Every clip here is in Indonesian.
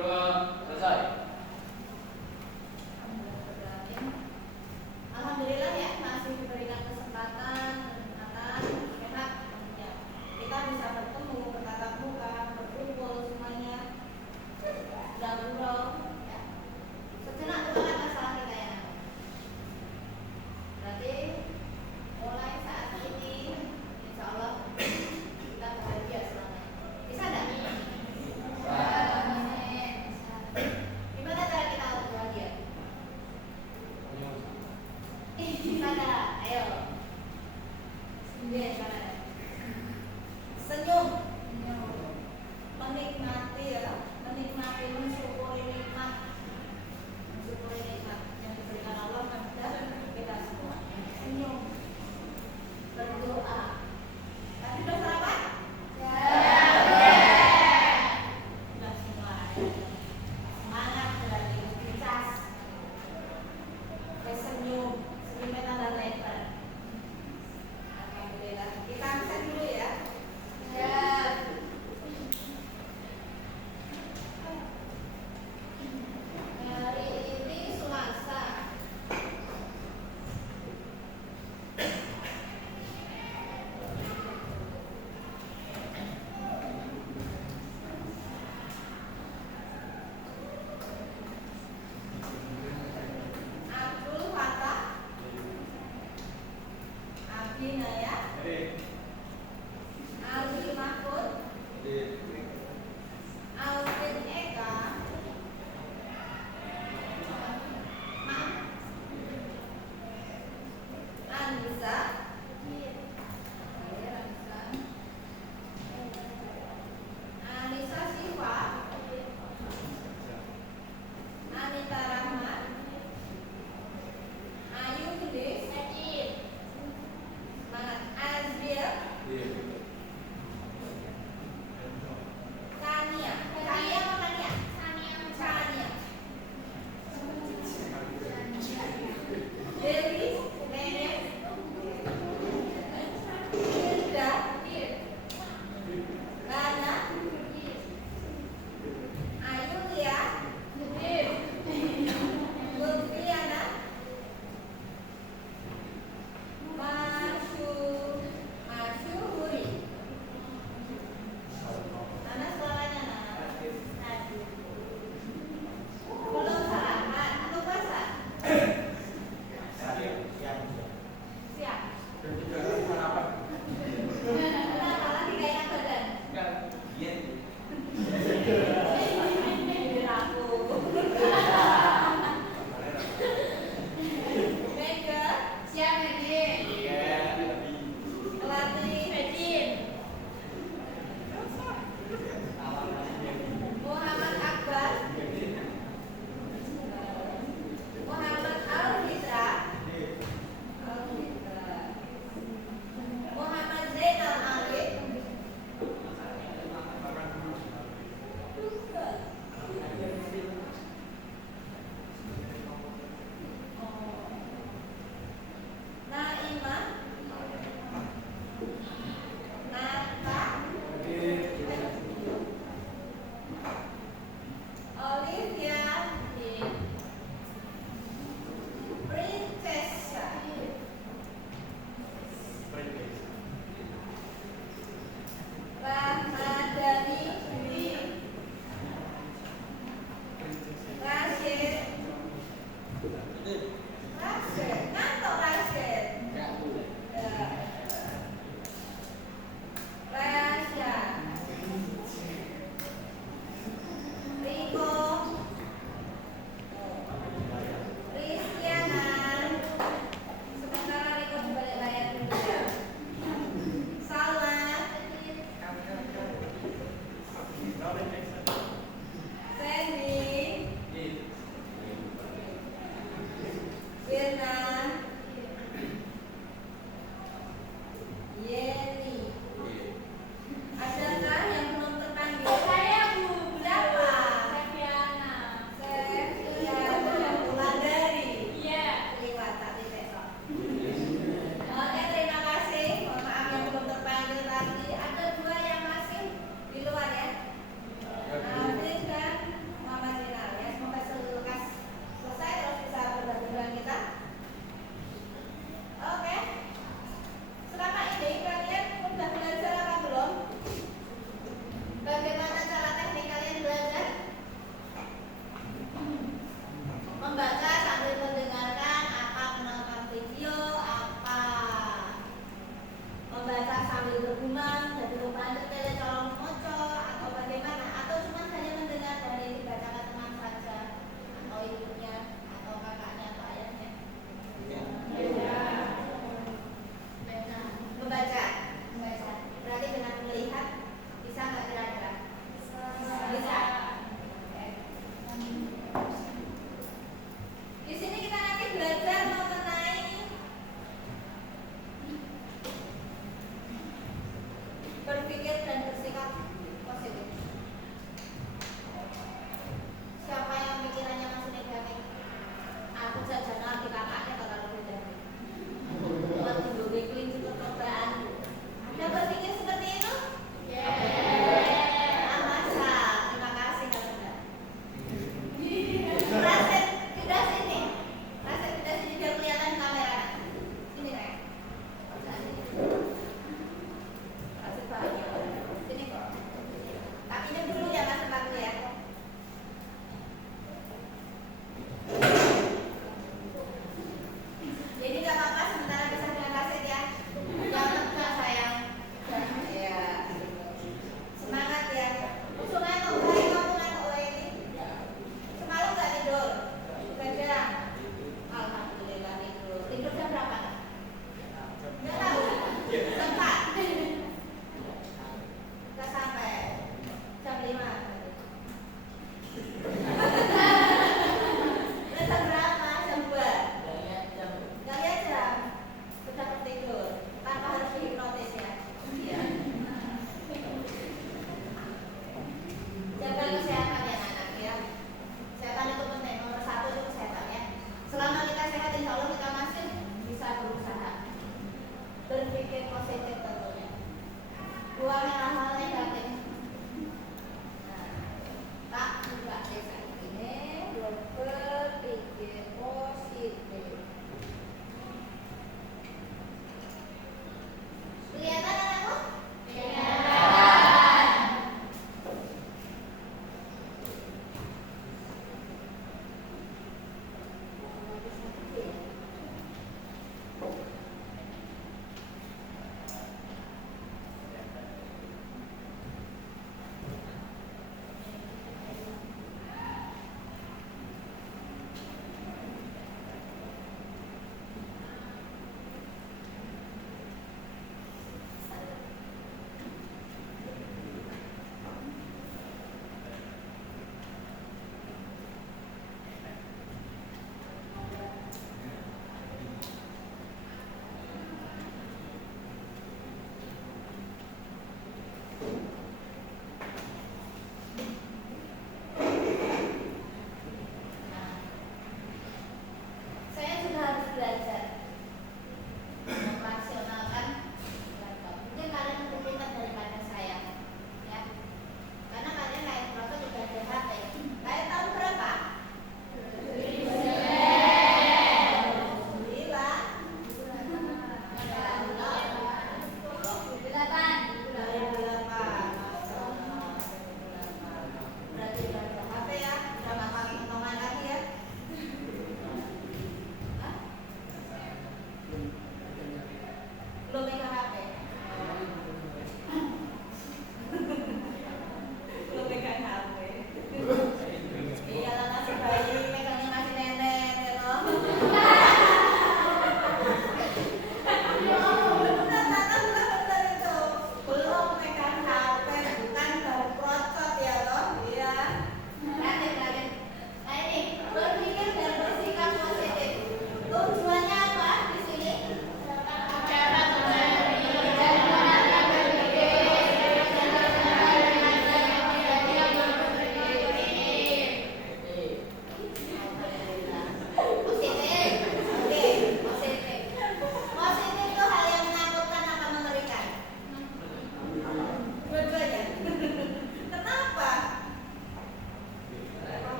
Doa selesai. Alhamdulillah ya, masih diberikan kesempatan kesempatan sehat ya. Kita bisa bertemu, bertatap muka, berkumpul semuanya, bergurau ya. Sejenak lupakan masalah kita ya. Berarti mulai saat ini insya Allah kita bahagia selamanya. Bisa enggak? Gimana cara kita untuk bahagia? Gimana? Ayo. Gimana? Senyum. Menikmati ya, menikmati, mensyukuri nikmat, mensyukuri nikmat yang diberikan Allah kepada kita semua. Senyum, berdoa. Tadi udah sarapan? Ya. Udah semua. Semangat berarti mesti cas. Senyum, senyumnya tanda letter. Alhamdulillah. Kita absen dulu ya. Ya. Hari ini Selasa.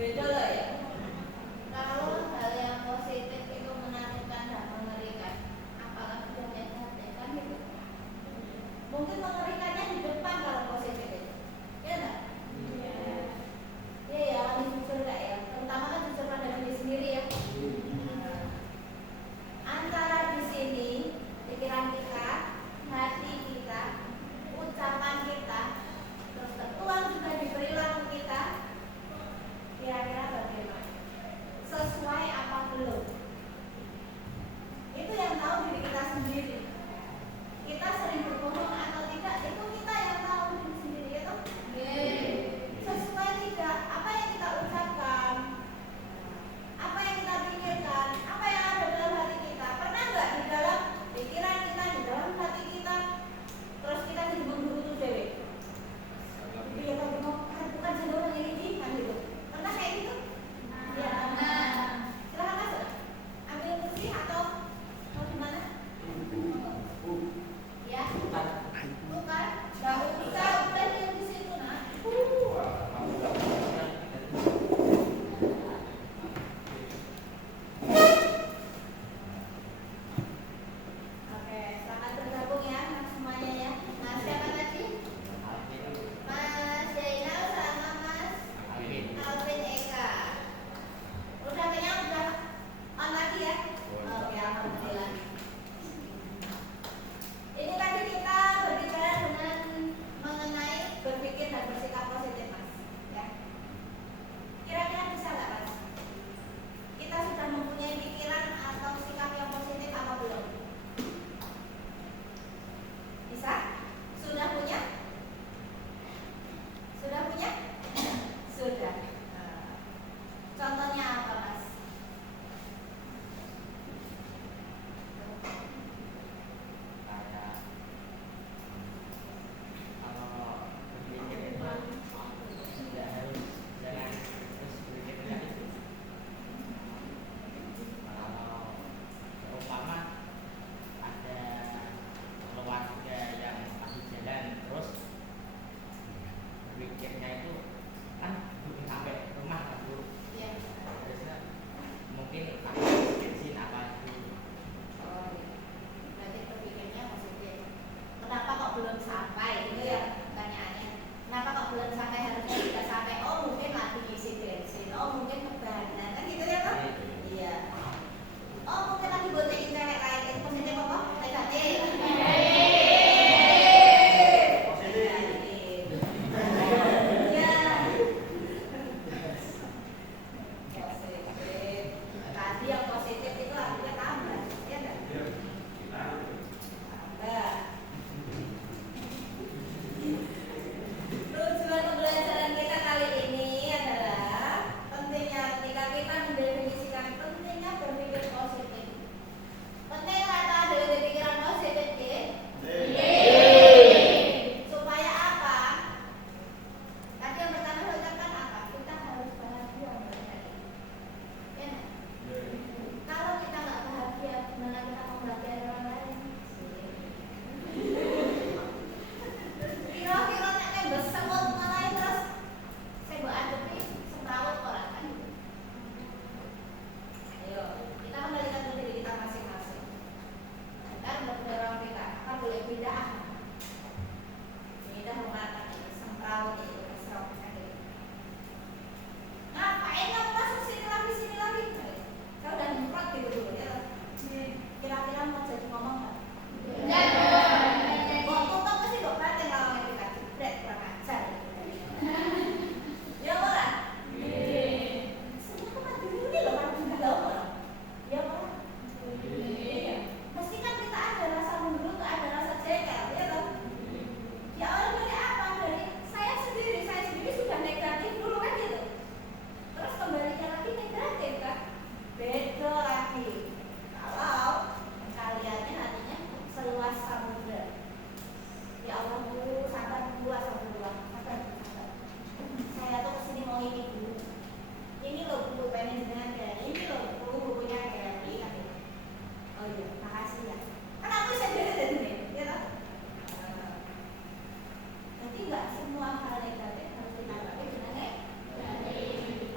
Beda lah ya. Kalau hal yang positif itu menakutkan dan mengerikan, apalagi yang negatif kan gitu. Mungkin mengerikannya di depan kalau positif itu, ya nggak? Iya. Iya ya, ini jujur nggak ya? Terutama kan jujur pada diri sendiri ya. Antara di sini pikiran kita, hati kita, ucapan kita, terus tertuang juga di perilaku kita, kira-kira bagaimana? Sesuai apa belum? Itu yang tahu diri kita sendiri. Kita sering berbohong atau tidak, itu kita yang tahu diri sendiri, ya toh? Sesuai tidak apa yang kita ucapkan, apa yang kita pikirkan, apa yang ada dalam hati kita. Pernah nggak di dalam pikiran kita, di dalam hati kita, terus kita jadi menggerutu dewe? Iya kan, bukan jadi orang ini kan gitu. Pernah kayak gitu? Ya. Silahkan masuk. Ambil kursi atau mau di mana? Ya. Bukan. Nggak usah, udah diam di situ nak. Oke, selamat bergabung ya semuanya ya. Nah, siapa tadi? Mas Zainal sama Mas Alvin Eka. Udah kenyang, udah on lagi ya? Oke, alhamdulillah. Ini tadi kita berbicara dengan mengenai berpikir dan bersikap positif, Mas. Ya. Kira-kira bisa nggak, Mas? Kita sudah mempunyai pikiran atau sikap yang positif apa belum? Bisa? Sudah punya? Sudah punya? Sudah. Contohnya apa, Mas? Berarti berpikirnya positif. Kenapa kok belum sampai? Itu ya pertanyaannya. Kenapa kok belum sampai, harusnya sudah sampai? Oh, mungkin lagi ngisi bensin. Oh, mungkin kebanan. Kan gitu ya, toh? Iya. Oh, mungkin lagi boncengin cewek lain. Itu positif apa? Negatif. Tadi yang positif itu artinya tambah, ya enggak? Tambah. Tujuan pembelajaran kita kali ini adalah pentingnya ketika kita mendefinisikan pentingnya berpikir positif. Penting kata ada pikiran positif, supaya apa? Tadi yang pertama saya ucapkan apa? Kita harus bahagia melihat. Ya nggak? Kalau kita nggak bahagia, gimana kita membahagiakan orang lain? Kira-kira nek besemut malah terus saya buat adepi semrawut orang kan? Ayo, kita kembalikan ke diri kita masing-masing. Kita mendorong kita, apa boleh pindah? Pindah mengatakan semrawut itu keserok tadi. Ngapain kamu masuk sini lagi? Saya udah nyemprot gitu dulu ya. Kira-kira mau jadi ngomong nggak? Kok tutup pasti kok batin kalau kita jebret kurang ajar. Ya orang. Semua tempat dulu ini loh kan pindah orang. Ya orang. Mesti kan kita ada rasa menurut, ada rasa jengkel, ya toh? Ya orang dari apa? Dari saya sendiri sudah negatif dulu kan gitu. Terus kembalikan lagi negatif kan? Beda lagi. Kalau kaliannya hatinya seluas samudra. Ya Allah Bu, sabar dulu. Saya tuh kesini mau ini Bu. Ini loh Bu, pengen dengan kayak ini loh Bu, bukunya kayak ini kan. Oh iya, makasih ya. Kan aku bisa jadi nih, ya toh? Jadi nggak semua hal negatif harus ditanggapi dengan negatif.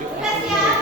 Udah siap?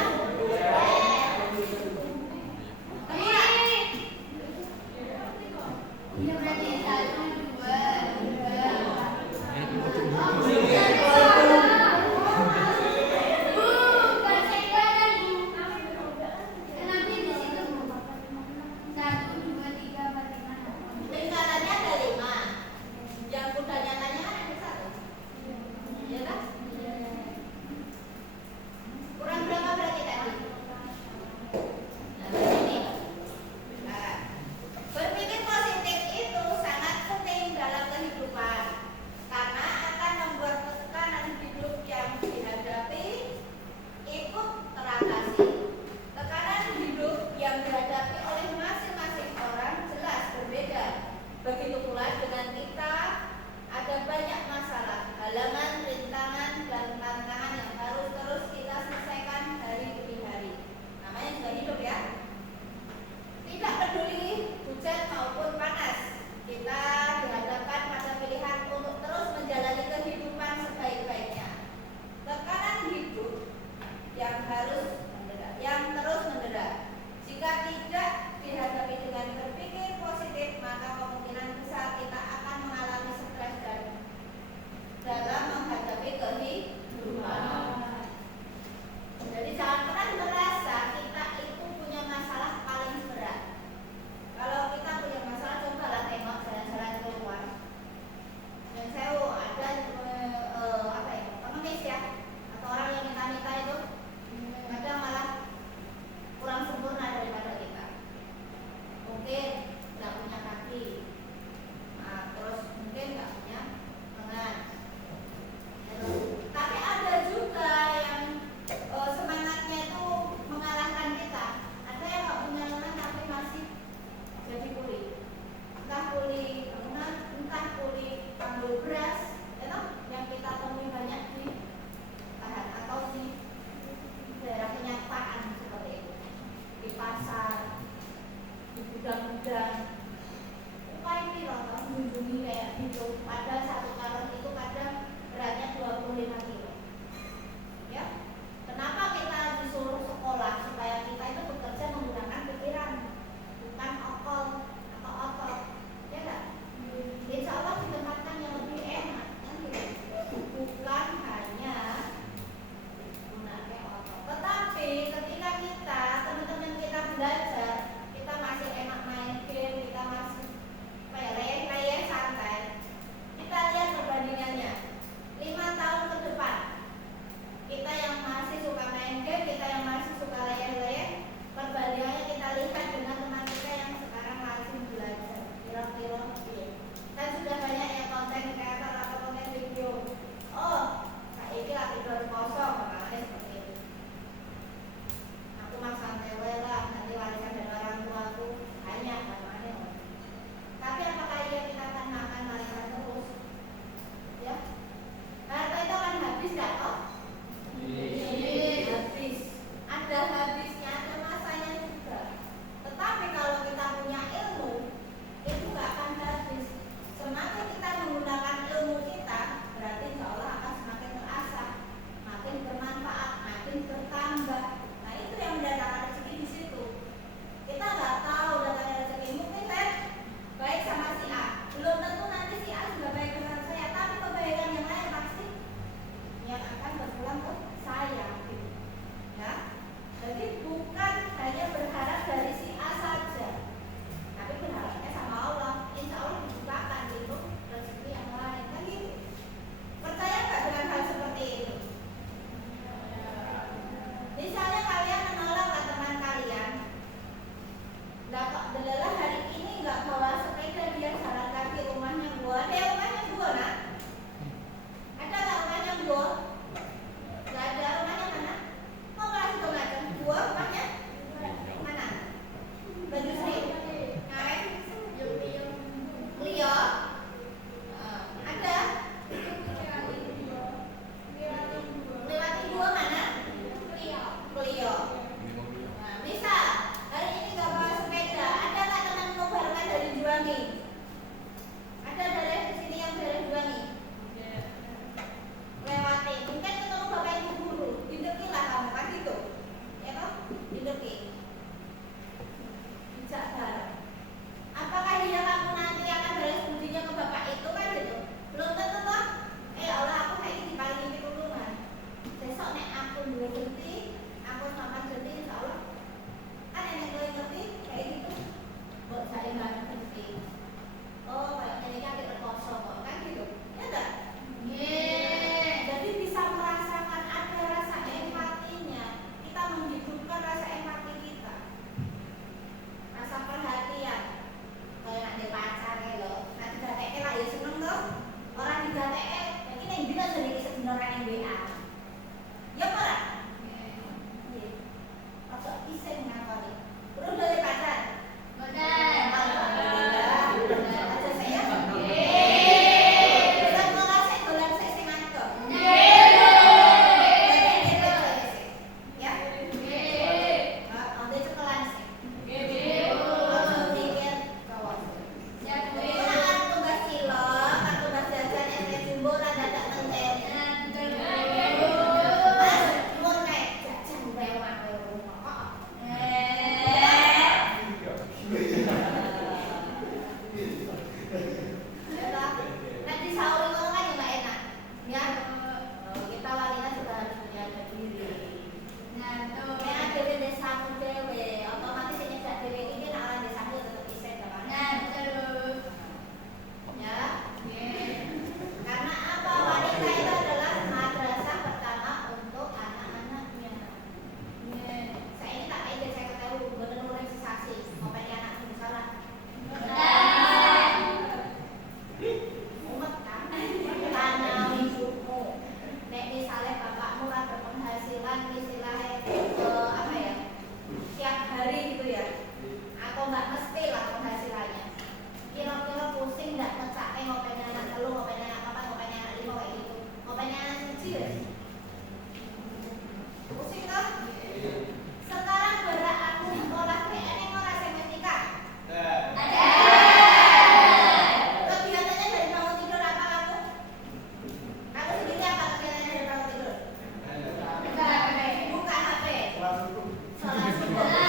Mana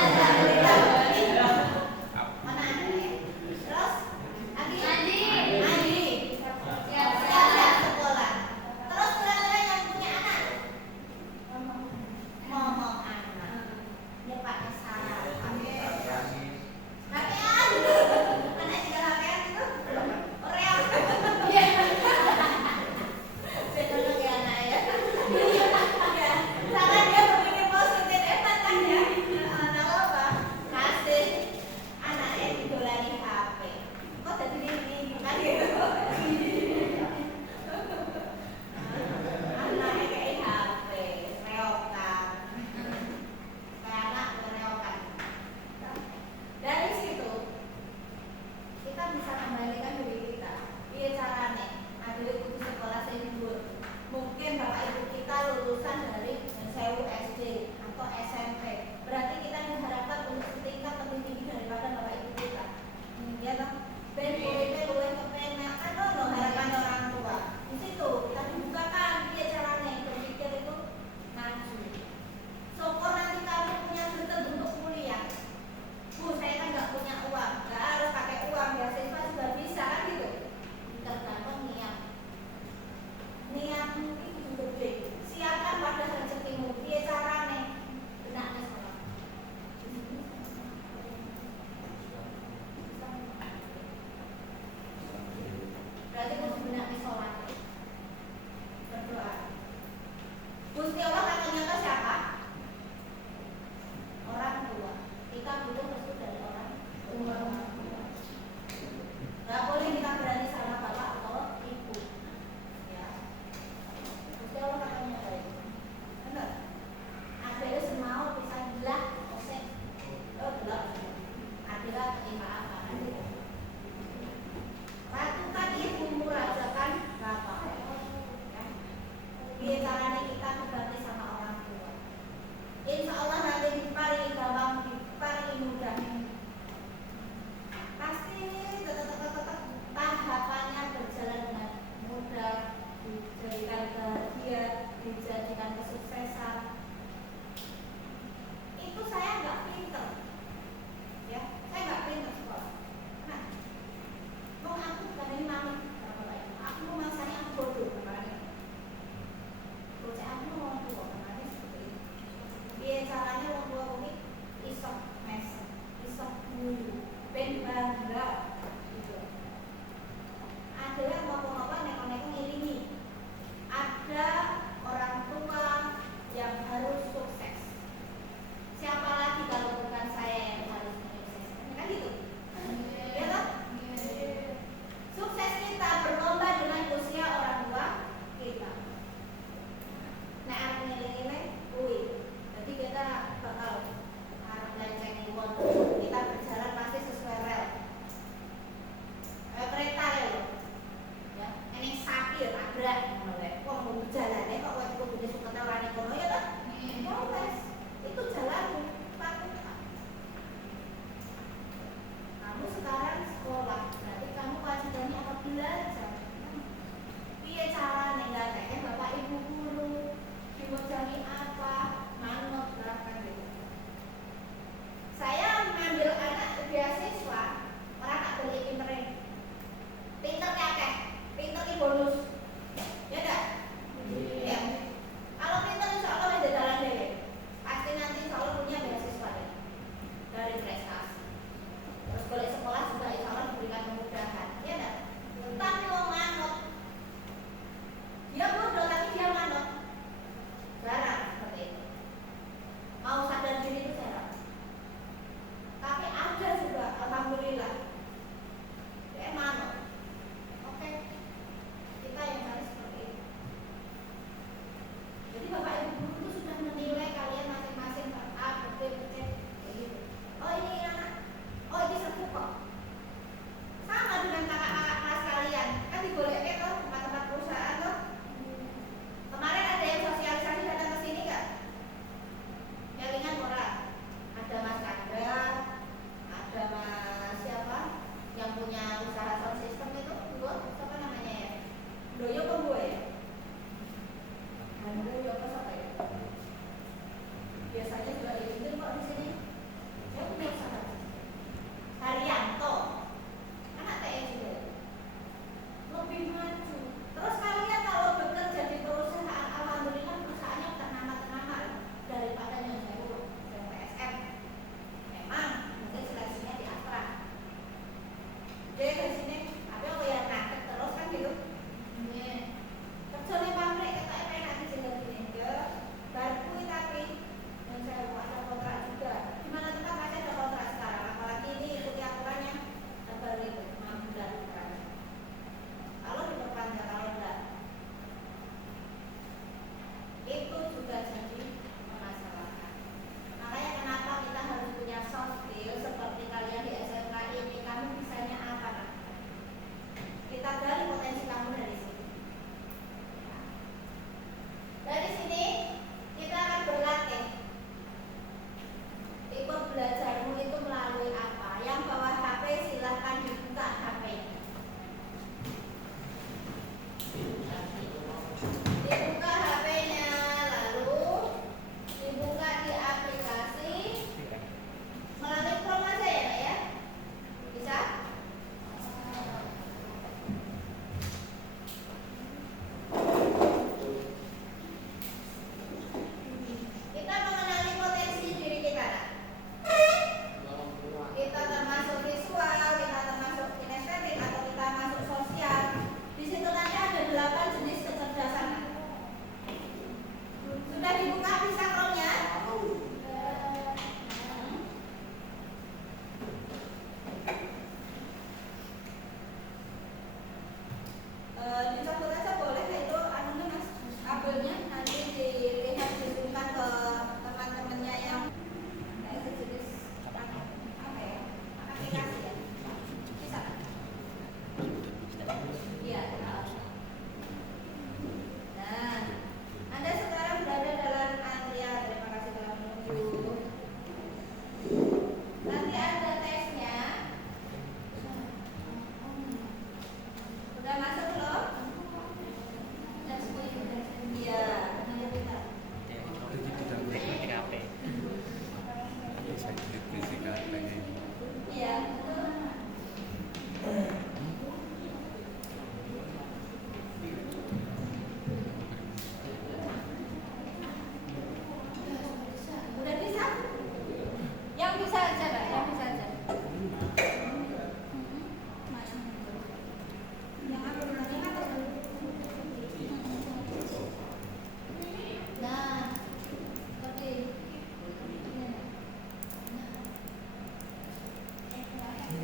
Andre? Terus Adi? Adi. Siap. Siap sekolah. Terus kira-kira yang punya anak? Ngomong anak. Dia pakai salah. Rapian. Anak juga rapian itu. Oreo. Iya. Betul ya anak ya. Ya. Salah dia berpikir positif, kan ya.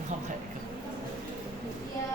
Oh my god. Iya.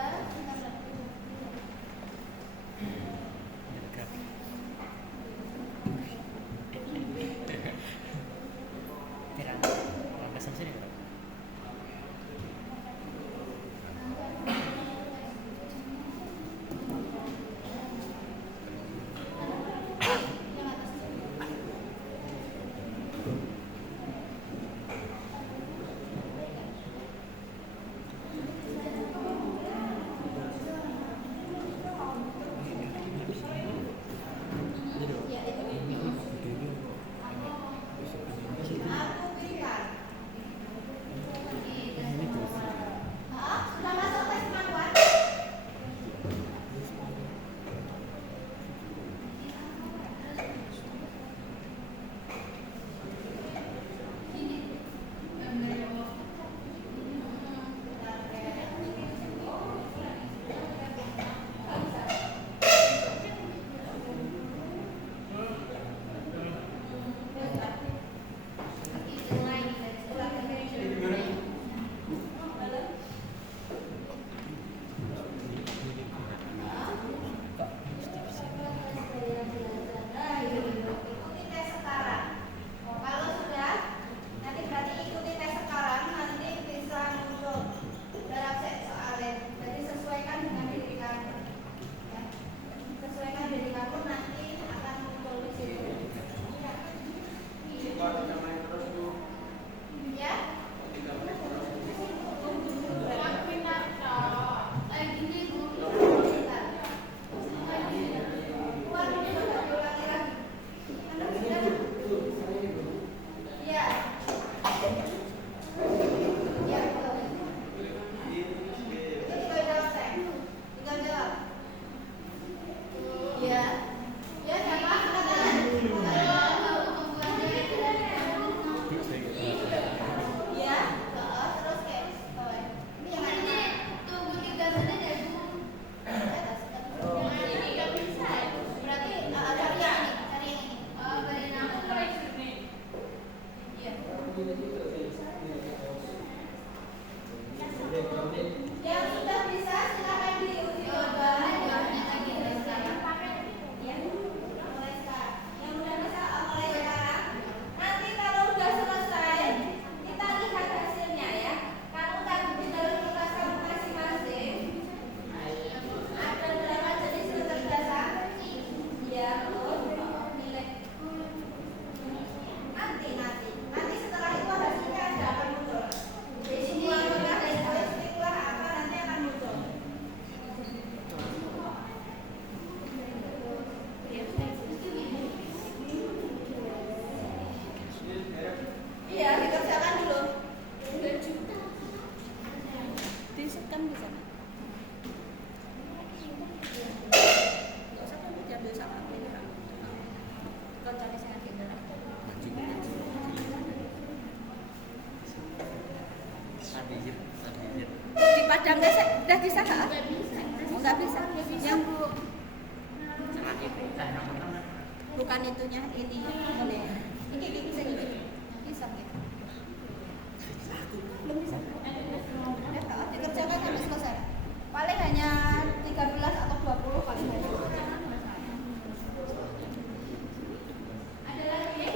Yang sudah bisa silakan diuji coba. Ya, mulai sekarang. Yang sudah bisa mulai sekarang. Nanti kalau sudah selesai, kita lihat hasilnya ya. Kamu taruh di dalam kertas kamu masing-masing. Ada berapa jenis kecerdasan? Ya, nilai. Nanti setelah itu hasilnya akan muncul. Jadi semua mereka dan istilah apa nanti akan muncul. Iya, dikerjakan dulu. Disetkan di sana. Nggak usah kan diambil sama aku ini kan. Kalau cari sangat kita. Di Padang desa udah bisa nggak? Nggak bisa. Yang bukan itunya ini boleh. Ini bisa gitu. Bisa gitu. Belum bisa. Dikerjakan sampai selesai. Paling hanya 13 atau 20 paling banyak. Ada lagi?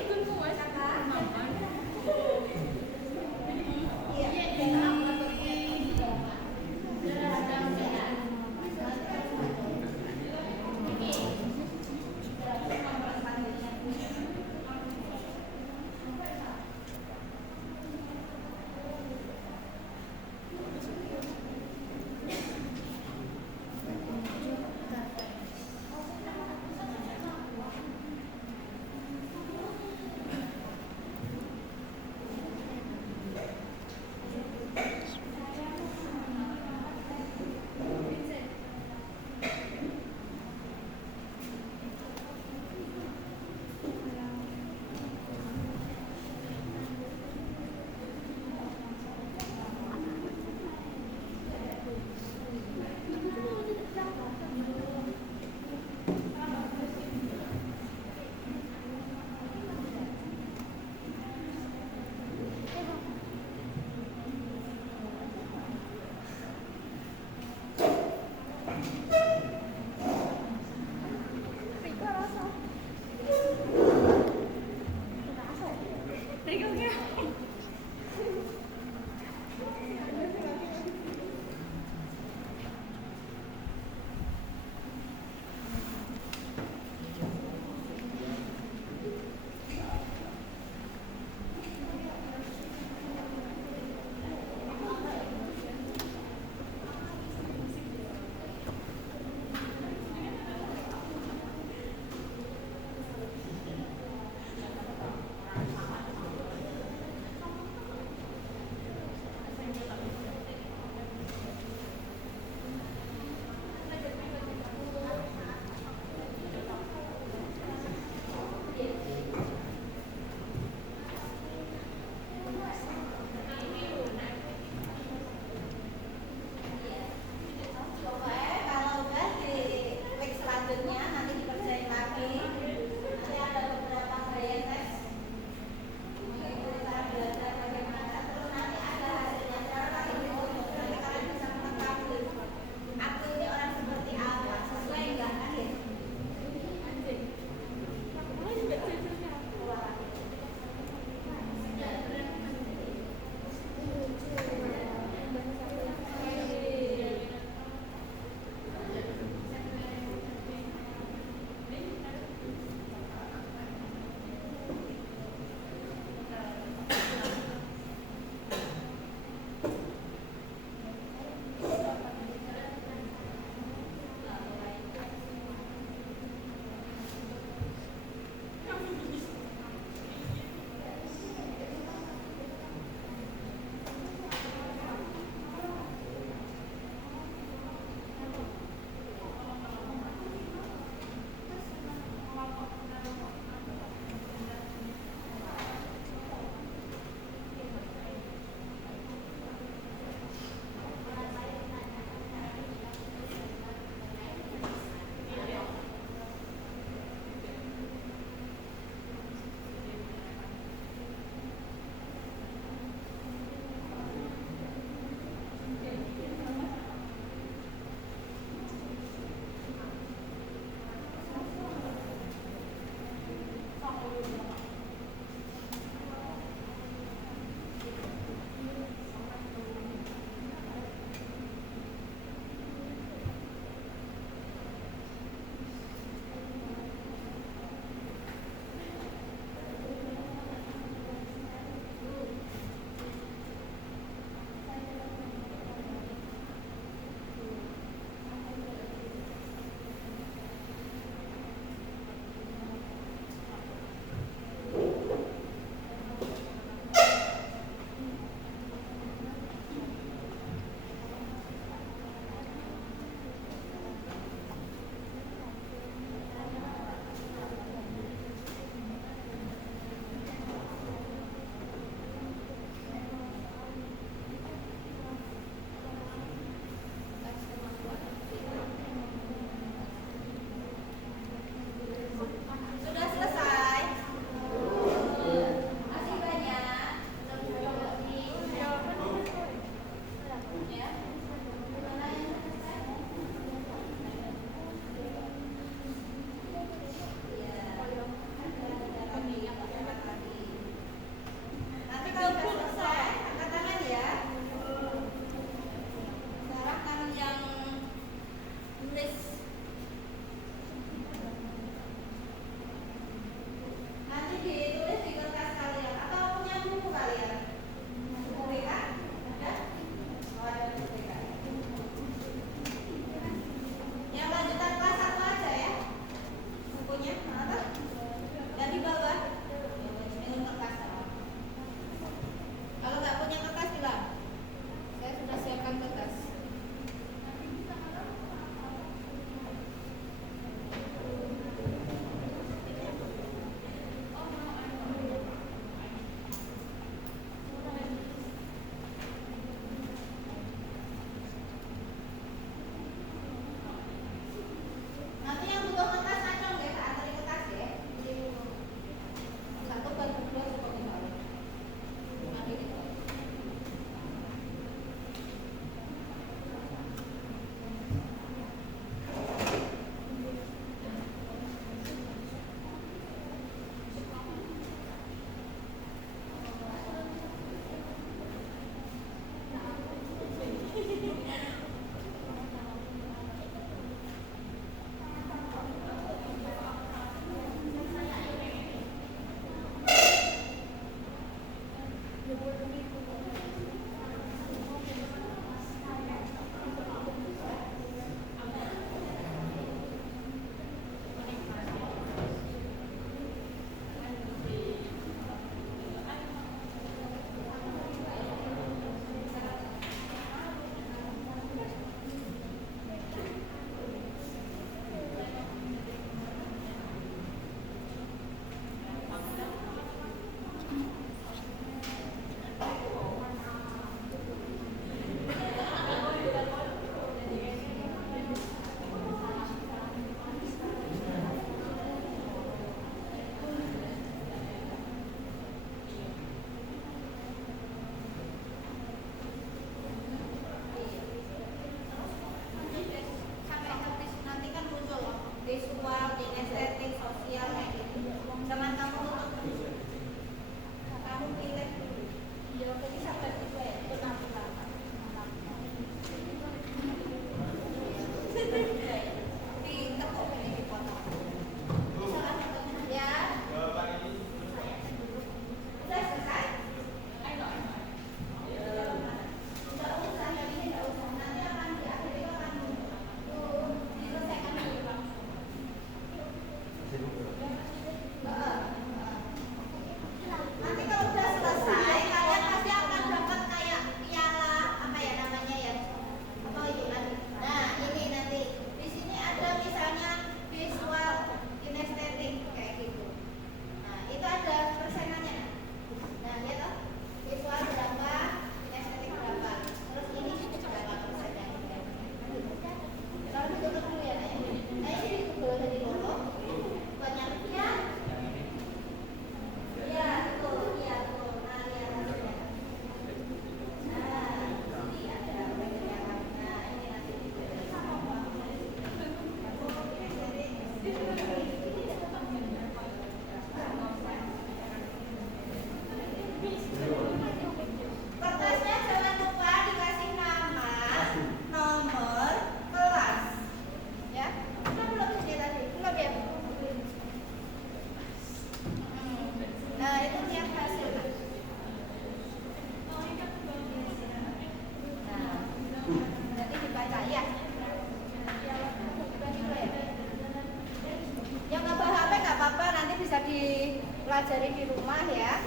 pelajari di rumah ya.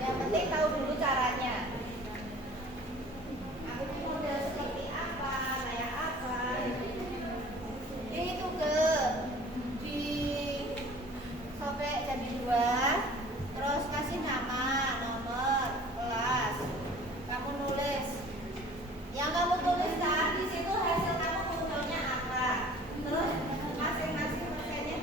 Yang penting tahu dulu caranya. Aku ini model seperti apa, kayak apa. Ini itu di sobek jadi 2, terus kasih nama, nomor, kelas. Kamu nulis. Yang kamu tuliskan di situ hasil kamu munculnya apa. Terus masing-masing persennya.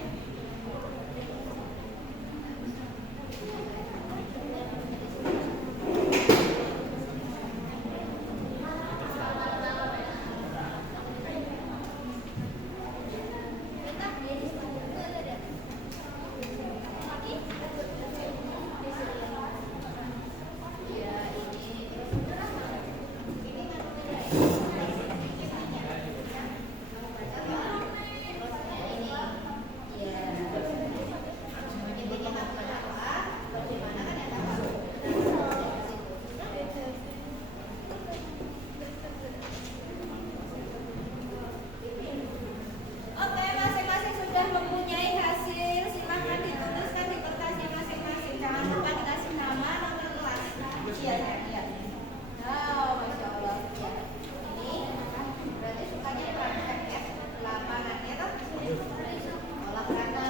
Oke, masing-masing sudah mempunyai hasil. Silahkan dituliskan di kertasnya masing-masing. Jangan lupa dikasih nama, nomor kelas. Iya, iya. Oh, masya Allah. Ya. Ini berarti sukanya praktek ya. Lapangannya tuh olahraga.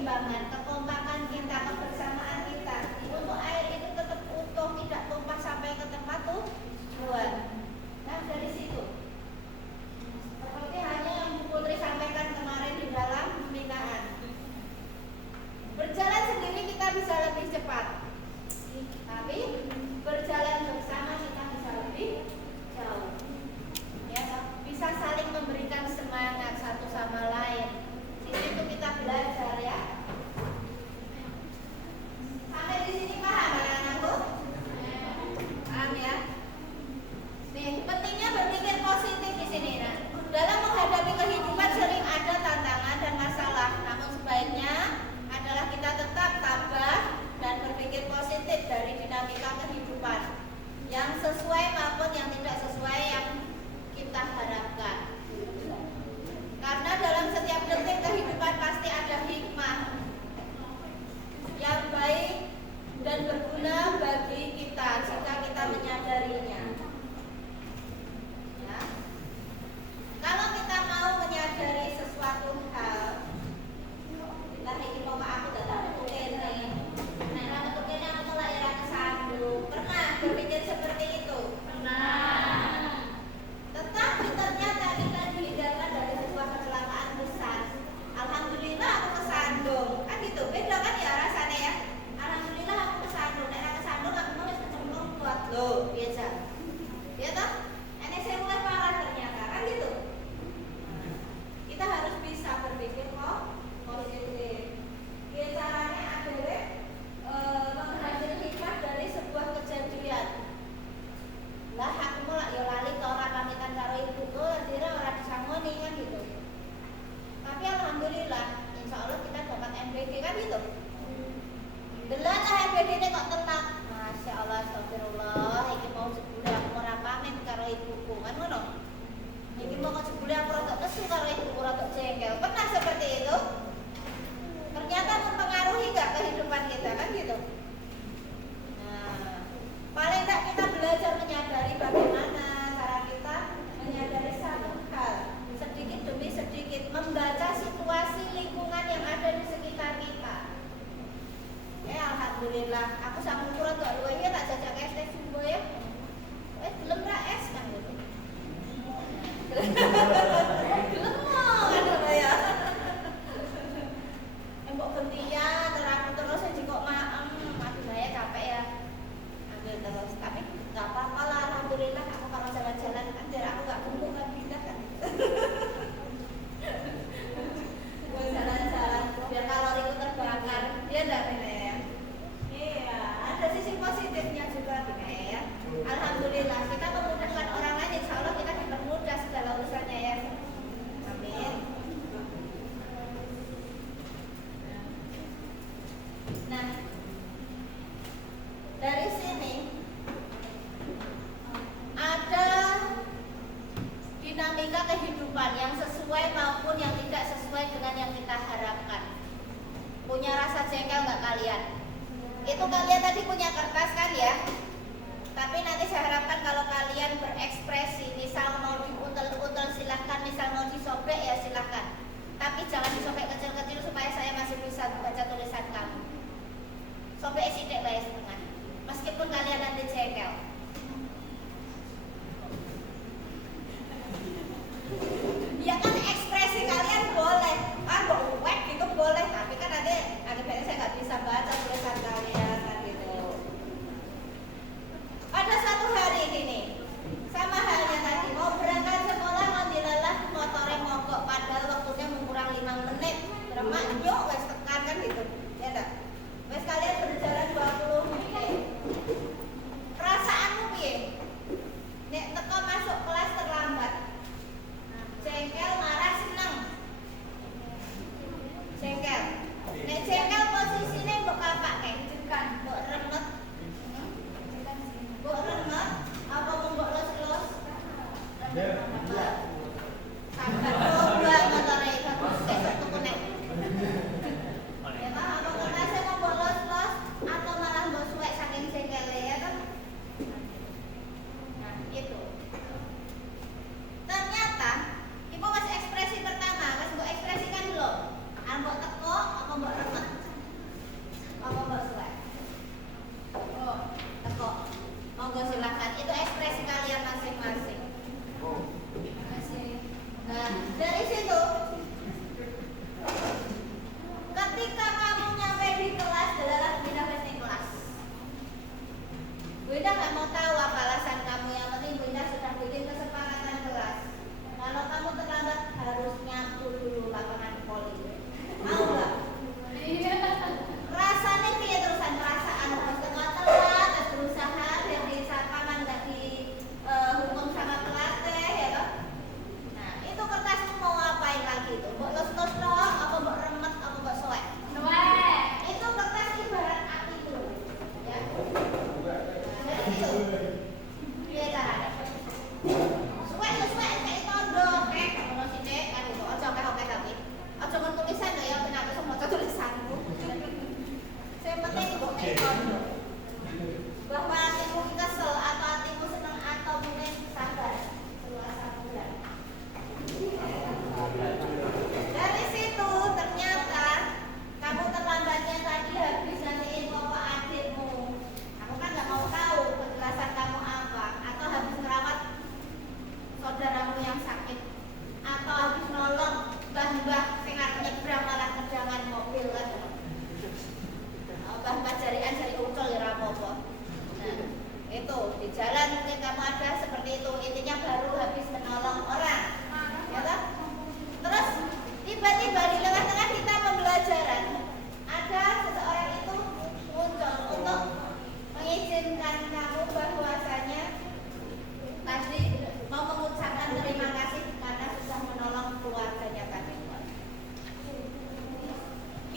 keseimbangan, kekompakan kita, kebersamaan kita untuk air itu tetap utuh, tidak tumpah sampai ke tempat tujuan. Nah dari situ seperti hanya yang Bu Putri sampaikan kemarin di dalam pembinaan, berjalan sendiri kita bisa lebih cepat, tapi berjalan bersama kita bisa lebih jauh. Ya, bisa saling memberikan semangat satu sama lain. Di situ kita belajar ya. Sampai di sini paham anak-anakku? Paham ya? Nih, pentingnya berpikir positif di sini. Nah, dalam menghadapi kehidupan sering ada tantangan dan masalah. Namun sebaiknya adalah kita tetap tabah dan berpikir positif dari dinamika kehidupan yang sesuai maupun yang tidak sesuai yang kita harapkan. Karena dalam setiap detik kehidupan pasti ada hikmah yang baik dan berguna bagi kita jika kita menyadarinya. Ya. Kalau kita mau menyadari sesuatu hal, kita ingin mau aku datang ke kene. Nah, ke kene aku mulai ra kesandung. Pernah berpikir seperti itu? Pernah. Tetapi ternyata kita dihindarkan dari sebuah kecelakaan besar. Alhamdulillah aku kesandung. Kan gitu, beda kan ya rasanya ya. Alhamdulillah aku kesandung. Nek kesandung aku mau kecemplung buat lo, biasa. Ya toh? Enek saya mulai parah ternyata, kan gitu. Kita harus bisa berpikir positif. Ya caranya adalah mengambil hikmah dari sebuah kejadian. Lah aku mulai ya lali ke orang pamitan karo ibuku, akhirnya orang disangoni kan gitu. Tapi alhamdulillah, insya Allah kita dapat MBD kan gitu. Delan lah MBD ini kok tenang. Masya Allah, astagfirullah. Iki mau sebulan aku ora pamit karo ibuku kan ngono. Iki mau sebulan aku rada nesu karo ibuku, rada jengkel. Pernah seperti itu? Ternyata mempengaruhi gak kehidupan kita kan gitu. Nah, paling tak kita belajar menyadari bagaimana cara kita menyadari satu hal sedikit demi sedikit, membaca situasi lingkungan yang ada di sekitar kita. Alhamdulillah, aku sama kurang gak luwe ya tak jajak es teh sumbo ya. Belum ra es kan gitu. Belum ada ya. Mbok gentiya terang terus aja kok aduh saya capek ya. Ambil terus, tapi gak apa-apa lah, alhamdulillah aku kalau jalan-jalan kan jarak aku gak kumpul kan pindah kan. Gue jalan-jalan biar kaloriku terbakar, dia enggak benar ya. Iya, ada sisi positifnya juga benar ya. Alhamdulillah kita memudahkan orang lain, insya Allah kita dipermudah segala urusannya ya. Amin. Nah, dari sini ada dinamika kehidupan yang sesuai maupun yang tidak sesuai dengan yang kita harapkan. Punya rasa jengkel nggak kalian? Itu kalian tadi punya kertas kan ya? Tapi nanti saya harapkan kalau kalian berekspresi, misal mau diutel-utel silahkan, misal mau disobek ya silahkan. Tapi jangan disobek kecil-kecil supaya saya masih bisa baca tulisan kamu. Sobek sidik bae setengah. Meskipun kalian nanti jengkel. Ya kan ekspresi kalian boleh. Kan wek gitu boleh, tapi kan nanti akibatnya saya nggak bisa baca tulisan kalian kan gitu. Ada satu hari gini, sama halnya tadi mau berangkat sekolah mau dilalah motornya mogok padahal waktunya kurang 5 menit. Remak yuk wes tekan kan gitu. Ya enggak? Wes kalian berjalan 20 menit. Perasaanmu piye? Nek teko masuk kelas terlambat. Jengkel, marah, seneng. Jengkel. Nek jengkel posisinya mbok kapak kayak mbok remet. Mbok remet apa mbok los-los? Sampai coba motornya bagus besok tuku nek. Ya kan apa kena saya mau mbok los-los atau malah mbok suwek saking jengkele ya kan? Nah, itu. Ternyata ibu masih ekspresi pertama, masih mbok ekspresikan dulu. Mbok teko apa mbok remet?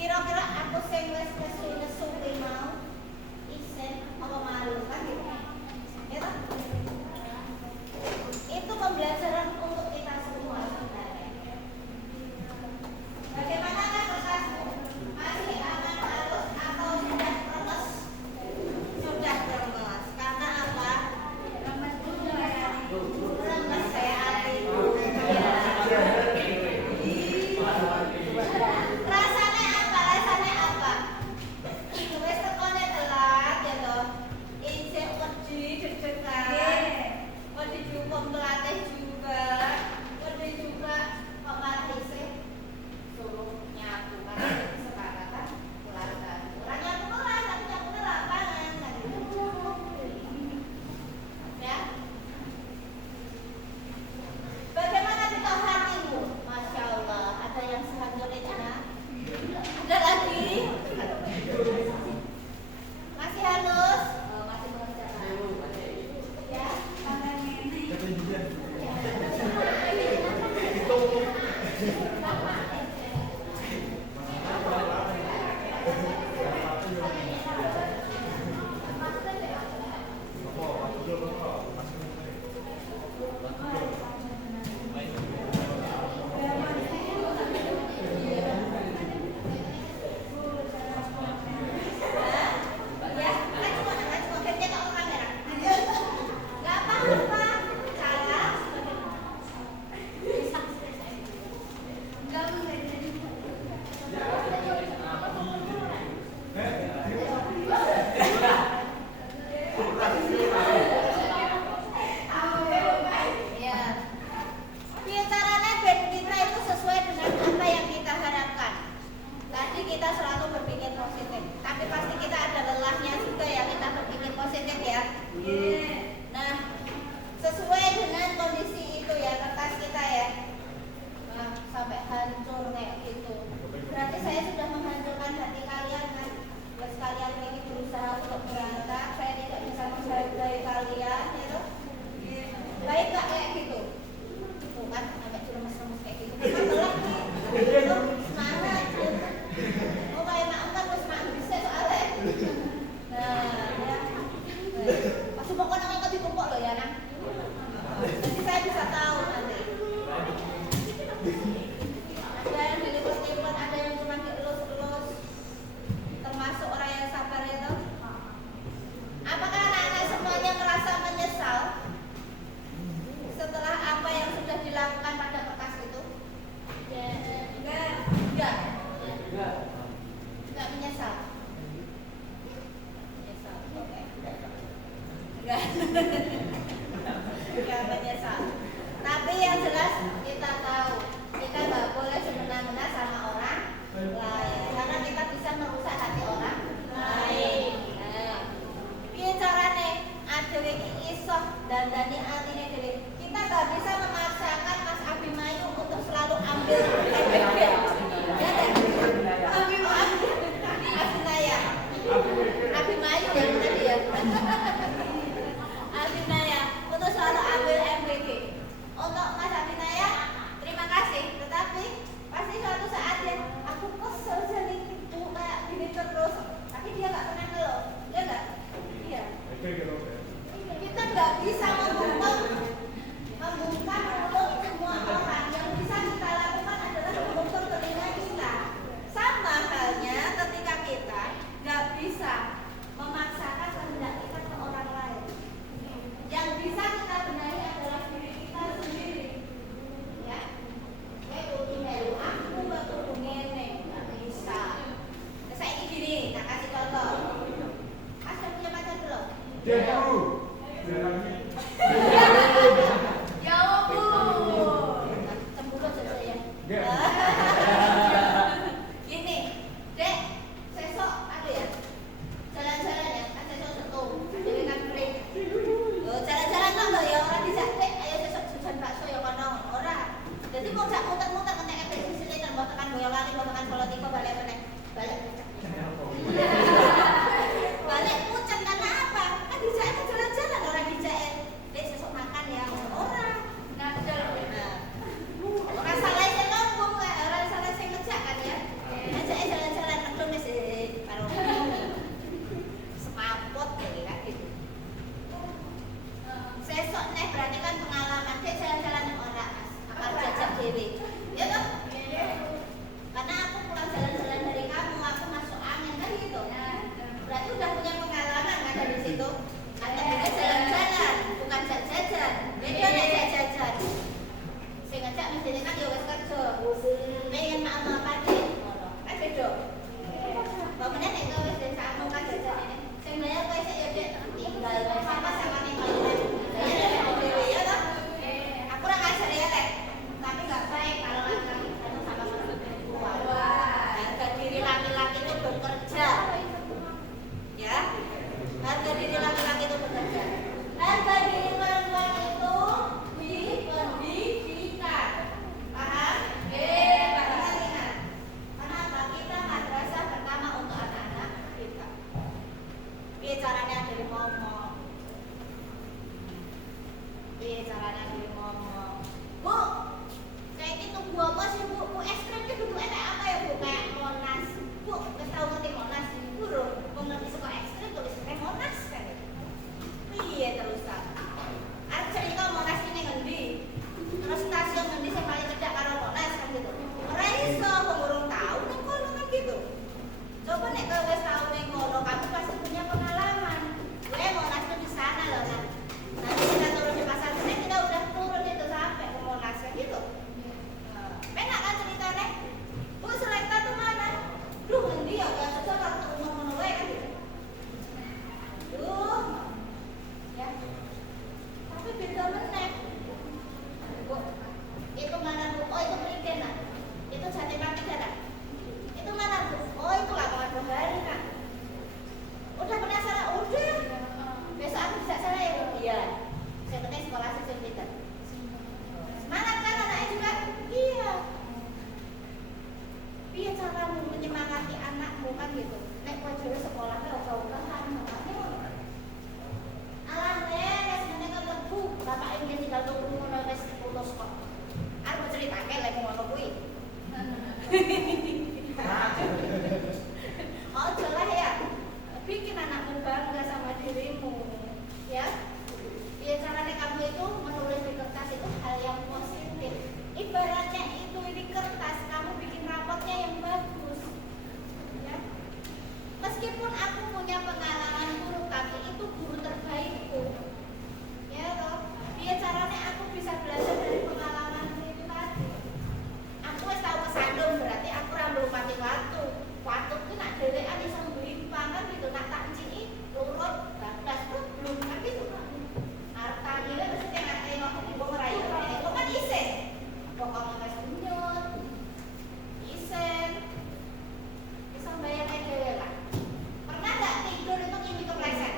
Kira-kira aku sing wis nesu mau isen apa malu kan gitu. Ya toh? Itu pembelajaran untuk kita semua sebenarnya. Bagaimanakah kertasmu? Masih aman halus atau sudah kremes? Sudah kremes. Karena apa? Kremes kayak hatiku. Rasanya apa? Rasanya apa? Wes tekone telat ya toh. Isih wedi deg-degan. Wedi cukup melatih juga. Wedi juga kok malah isih suruh nyapu kan sekarang kan keluarga. Orang nyapu kelas, tapi nyapu lapangan kan. Ya. Bagaimana kita hatimu? Masya Allah, ada yang sehancur itu nah. Ada lagi? Masih halus? Oh, masih mengerjakan. Ya, ya, kan cuma kerja ke kamera. Gak apa-apa, salah. Gak ya. Piye caranya ben kita itu sesuai dengan apa yang kita harapkan. Tadi kita selalu berpikir positif, tapi pasti kita ada lelahnya juga ya kita berpikir positif ya. Nah, sesuai dengan kondisi itu ya kertas kita ya. Nah, sampai hancur kayak gitu. Berarti saya sudah menghancurkan hati kalian kan. Terus kalian ini berusaha untuk berontak, saya tidak bisa menghargai kalian, ya toh? Baik nggak kayak gitu? Tuh kan, agak lemes-lemes kayak gitu. Kan telat nih. Itu semangat. Oh kayak nak angkat terus nak bisa soalnya. Nah, ya. Masih pokoknya nek kowe wis tau ning kono, kamu pasti punya pengalaman. Gue Monas tuh di sana loh, nah. Nanti kita turun di pasar Senen, kita udah turun itu sampai ke Monas kan gitu. Enak kan ceritanya? Bu Selekta tuh mana? Duh, ngendi ya gak cocok kalau ketemu ngono wae kan gitu. Duh. Ya. Tapi beda meneh. Bu, itu mana Bu? Oh, itu Prigen nah. Itu Jatimati kan? Itu mana Bu? Oh, itu Lamongan Bahari kan. Udah penasaran? Udah. Besok aku bisa sana ya Bu? Iya. Saya penting sekolah siswa kita. Semangat kan anaknya juga? Iya. Piye caramu menyemangati anakmu kan gitu? Nek kowe dhewe sekolahnya ogah-ogahan makane ngono. Alah nek senenge kelebu, bapak ingin tinggal turu ngono wis putus kok. Arep ceritake lek ngono kuwi. Oh, jelas ya. Bikin anakmu bangga sama dirimu, ya. Ya caranya kamu itu menulis di kertas itu hal yang positif. Ibaratnya itu di kertas kamu bikin rapotnya yang bagus, ya. Meskipun aku punya pengalaman buruk, tapi itu guru terbaikku, ya toh. Ya caranya aku bisa belajar dari pengalaman itu tadi. Aku wis tau kesandung berarti aku ora mlumati watu. Watu ku nak dhewean iso mblimpang kan gitu, nak tak ciki lurut bablas belum kan gitu. Arep tanggile mesti nek tengok di wong rayu kok kan isin. Pokoknya wis nyut. Isin. Bisa bayangke dhewe lah. Pernah enggak tidur itu ngimpi kepleset?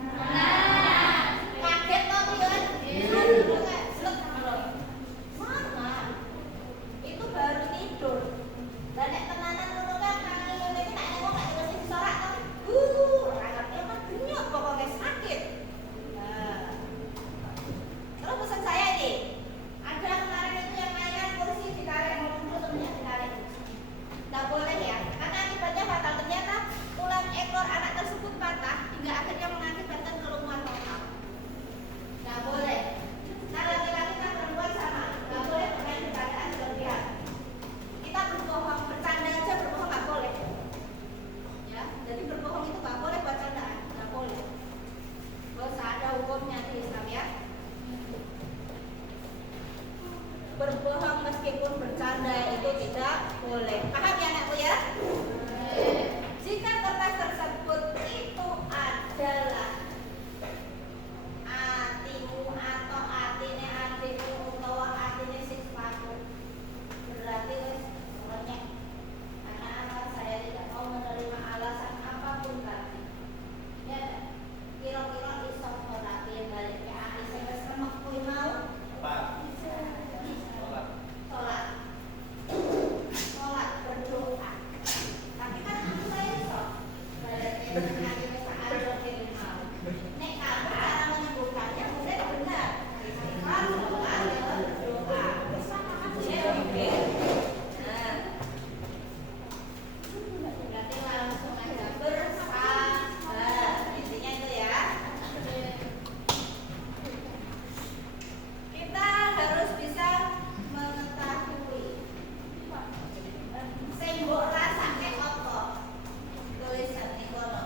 Pernah. Kaget kok piye? Slek ngono. Sama. Itu baru tidur. Lah nek tenanan ngono kan ngene iki nek ngomong gak terus disorak to. Ora ngerti apa denyut pokoknya sakit. Nah. Terus pesan saya ini, ada kemarin itu yang mainan kursi ditarik, ngomong temennya ditarik. Nggak boleh ya, karena akibatnya fatal. Ternyata tulang ekor anak tersebut patah hingga akhirnya mengakibatkan kelumpuhan total. Nggak boleh. Nah laki-laki dan perempuan sama, nggak boleh bermain bercandaan berlebihan. Kita berbohong, bercanda aja berbohong nggak boleh. Ya, jadi berbohong itu nggak boleh buat candaan, nggak boleh. Dosa, ada hukumnya di Islam ya. Berbohong meskipun bercanda itu tidak boleh. Paham ya anakku ya? Jika kertas tersebut itu adalah atimu atau atine adikmu utawa atine siswaku, berarti wis monyek. Karena anak saya tidak mau menerima alasan apapun tadi. Ya, kira-kira iso ora piye balik ke ati sing wis remek kuwi mau? Sholat berdoa. Tapi kan aku saya iso. Berarti saat mau. Nek kamu cara menyembuhkannya mungkin benar. Kamu sholat berdoa. Nah. Berarti langsung aja bersabar. Intinya itu ya. Kita harus bisa mengetahui sing mbok rasake apa tulisan ning kono.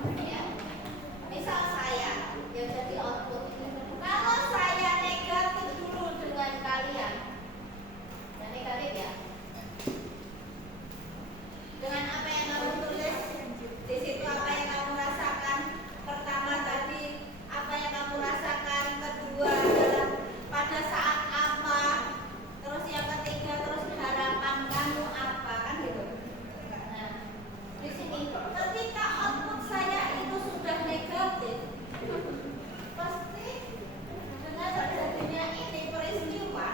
Ya. Misal saya, ya jadi output. Kalau saya negatif dulu dengan kalian, ya negatif ya. Dengan apa yang kamu tulis di situ, apa yang kamu rasakan. Pertama tadi apa yang kamu rasakan, kedua adalah pada saat apa, terus yang ketiga terus harapan kamu apa, kan gitu. Nah, di sini ketika output saya itu sudah negatif, pasti dengan terjadinya ini peristiwa,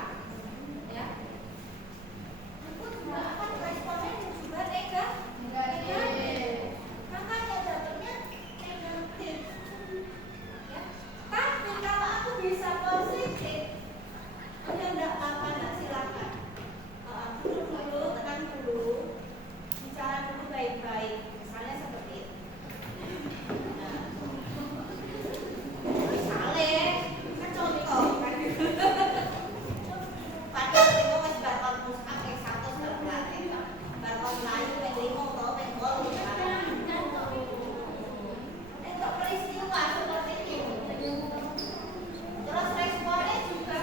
ya, itu juga akan responnya juga negatif. Makanya dapatnya negatif. Ya. Tapi kalau aku bisa positif, ya enggak apa-apa, enggak, silakan. Duduk dulu, tenang dulu, bicara dulu baik-baik, misalnya seperti itu. Nah, misalnya kan contoh kan gitu. Padahal itu wis bakal musang yang satu terpelatih, bakal layu yang lima atau yang gol untuk peristiwa seperti itu. Terus responnya juga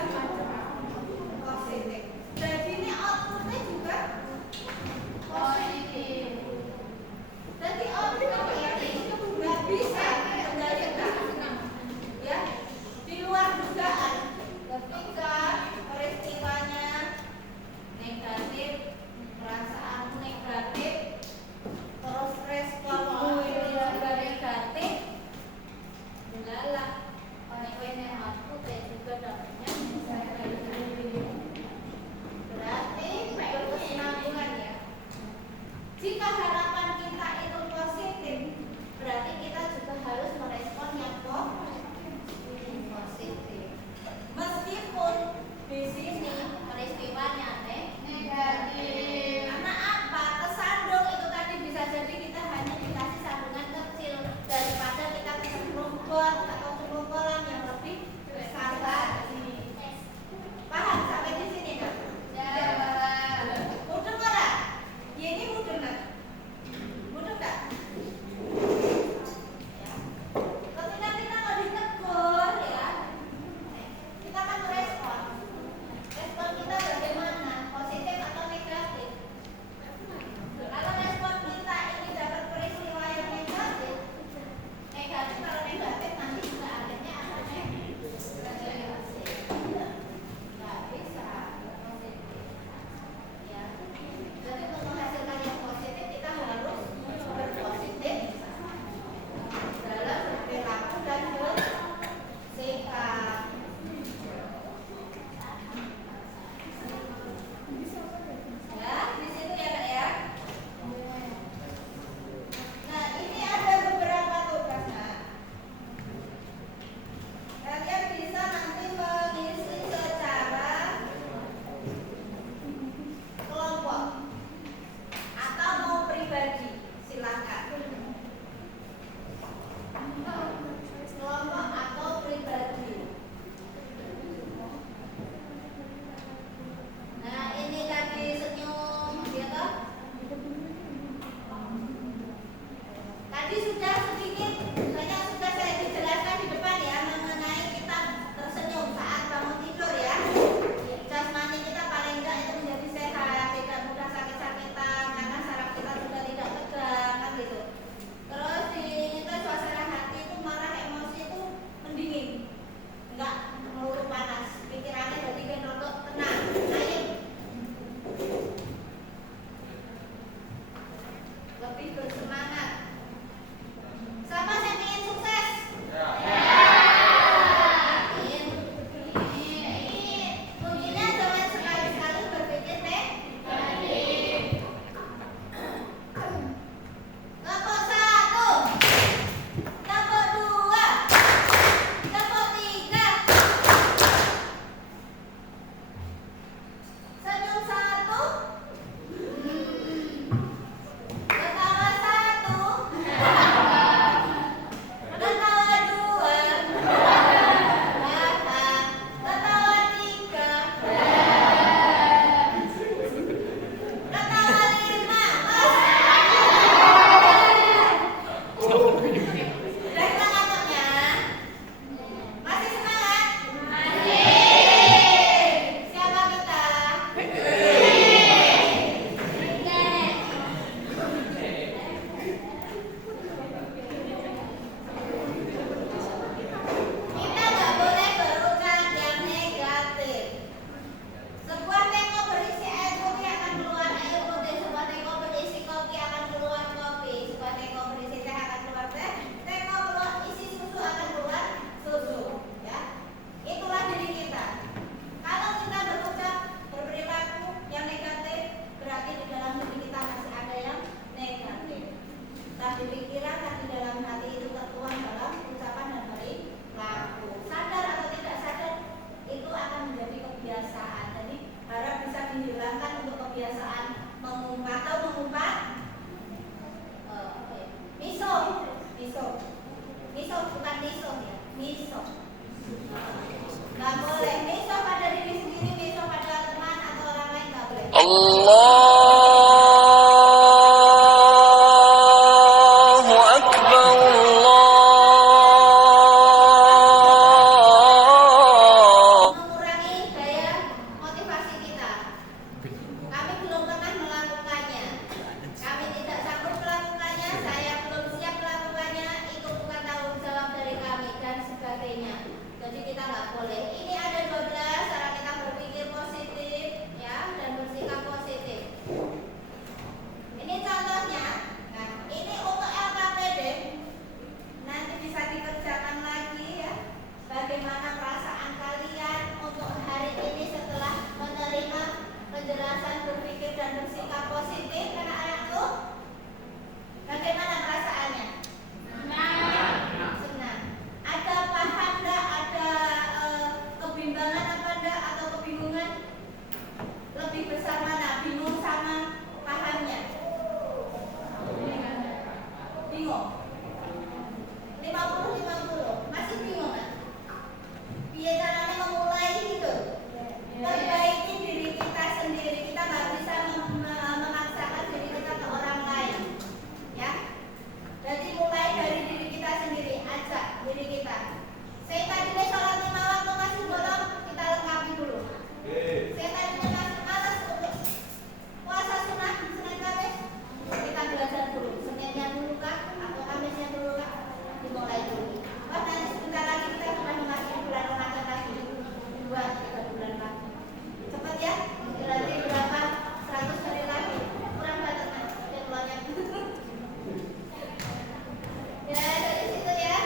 positif. Jadi ini outputnya juga positif. Jadi output ini nggak bisa dikendalikan, ya, di luar dugaan. Ketika peristiwanya negatif, perasaanmu negatif, terus responmu itu juga negatif, adalah orang-orang output dan juga dapatnya negatif. Berarti berkesinambungan ya. Jika harapan kita itu positif, berarti kita juga harus merespon yang positif. Meskipun di sini peristiwanya negatif. Karena apa? Kesandung itu tadi bisa jadi kita hanya dikasih sambungan kecil daripada kita cenderung bot atau cenderung kolam yang lebih besar lagi. Paham sampai di sini kan? Mudeng ora? Ya ini mudeng kan? Mudeng tak? Ya. Ketika kita mau ditegur ya, kita akan merespon. Respon kita bagaimana? Positif atau negatif? Kalau respon kita ini dapat peristiwa yang negatif, kalau negatif nanti juga akhirnya akan negatif. Nggak bisa positif. Ya. Jadi untuk menghasilkan yang positif kita harus berpositif dalam berperilaku dan bersikap. Ya, di situ ya Kak ya. Nah, ini ada beberapa tugas, Nak. Kalian bisa nanti mengisi secara kelompok atau mau pribadi, silakan. Kelompok atau pribadi. Nah, ini tadi senyum, ya toh? Tadi sudah sedikit banyak sudah saya dijelaskan di depan ya mengenai kita tersenyum saat bangun tidur ya. Jasmani kita paling enggak itu menjadi sehat, tidak mudah sakit-sakitan karena saraf kita juga tidak tegang kan gitu. Terus kita suasana hati itu marah, emosi itu mendingin, enggak melulu panas, pikirannya jadi cenderung tenang, naik, lebih bersemangat. Besok. Nggak boleh. Besok pada diri sendiri, besok pada teman atau orang lain nggak boleh. Allahu Akbar, Allah. Mengurangi daya motivasi kita. Kami belum pernah melakukannya. Kami tidak sanggup melakukannya. Saya belum siap melakukannya. Itu bukan tanggung jawab dari kami dan sebagainya. Jadi kita nggak boleh. Ini ada 12 cara kita berpikir positif, ya, dan bersikap positif. Ini contohnya. Nah, ini untuk LKPD. Nanti bisa dikerjakan lagi, ya. Bagaimana perasaan kalian untuk hari ini setelah menerima penjelasan berpikir dan bersikap positif anak-anak tuh? Bagaimana perasaannya? Senang. Ada paham enggak? Ada kebimbangan apa enggak? Atau kebingungan? Lebih besar mana? Bingung sama pahamnya? Bingung? 50-50. Masih bingung kan? Biar caranya memulai gitu. Perbaiki diri kita sendiri. Kita nggak bisa memaksakan diri kita ke orang lain, ya. Jadi mulai dari diri kita sendiri. Ajak diri kita. Saya tadinya sholat 5 waktu masih bolong, kita lengkapi dulu. Saya tadinya masih malas untuk puasa sunnah Senin Kamis, kita belajar dulu. Seninnya dulu kah? Atau Kamisnya dulu kah? Dimulai dulu. Oh, nanti sebentar lagi kita sudah memasuki bulan Ramadan lagi. 2-3 bulan lagi. Cepat ya. Berarti berapa? 100 hari lagi. Kurang banget kan? Jadwalnya. Ya, dari situ ya.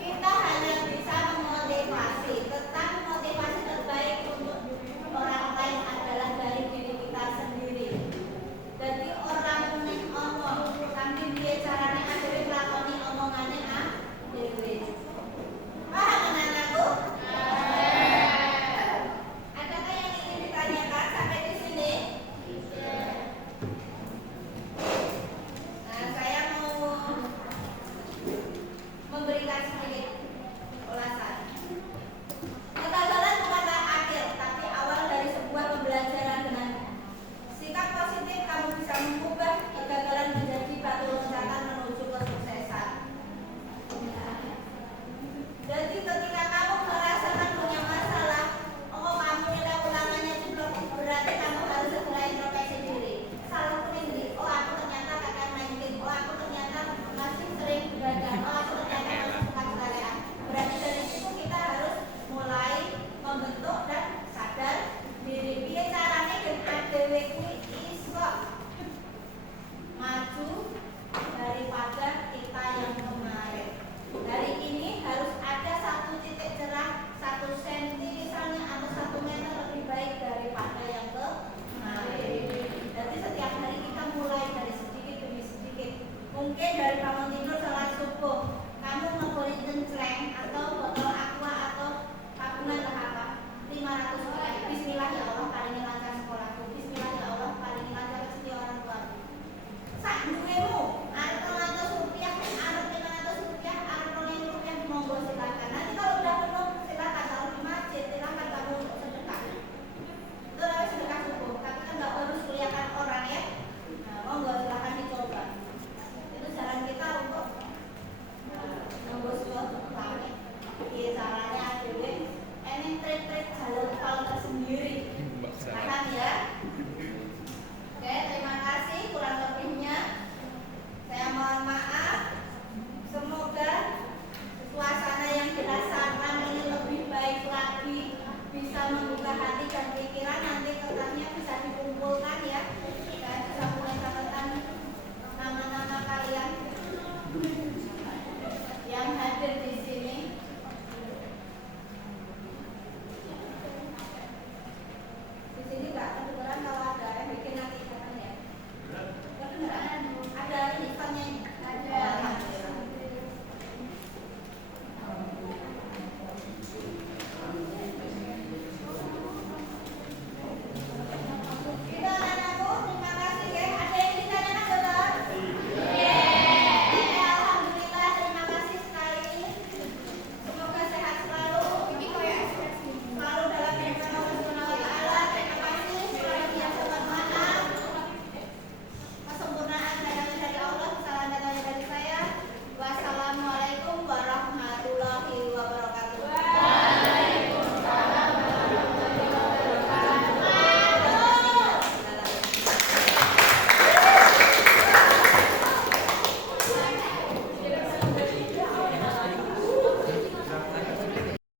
Kita hanya bisa memotivasi. Tetap motivasi terbaik untuk orang lain adalah dari diri kita sendiri. Jadi orang ngomong, tapi dia caranya akhirnya melakoni omongannya dewe. Paham anak-anakku? Adakah yang ingin ditanyakan sampai di sini? Nah, saya mau memberikan sedikit ulasan. Kegagalan bukanlah akhir, tapi awal dari sebuah pembelajaran. Dengan sikap positif, kamu bisa mengubah kegagalan menjadi batu loncatan menuju kesuksesan. Jadi ketika kamu merasakan punya masalah, oh kamu nilai ulangannya juga berarti kamu harus segera introspeksi diri. Salahku sendiri. Oh aku ternyata kakak main game. Oh aku ternyata masih sering begadang. Oh aku ternyata masih suka sekalian. Berarti dari situ kita harus mulai membentuk dan sadar diri. Dia caranya dengan ADW iso maju daripada kita yang kemarin. Dari ini harus ada satu titik cerah, 1 senti misalnya atau 1 meter lebih baik daripada yang kemarin. Jadi setiap hari kita mulai dari sedikit demi sedikit. Mungkin dari bangun tidur sholat subuh, kamu ngebeli cencleng atau botol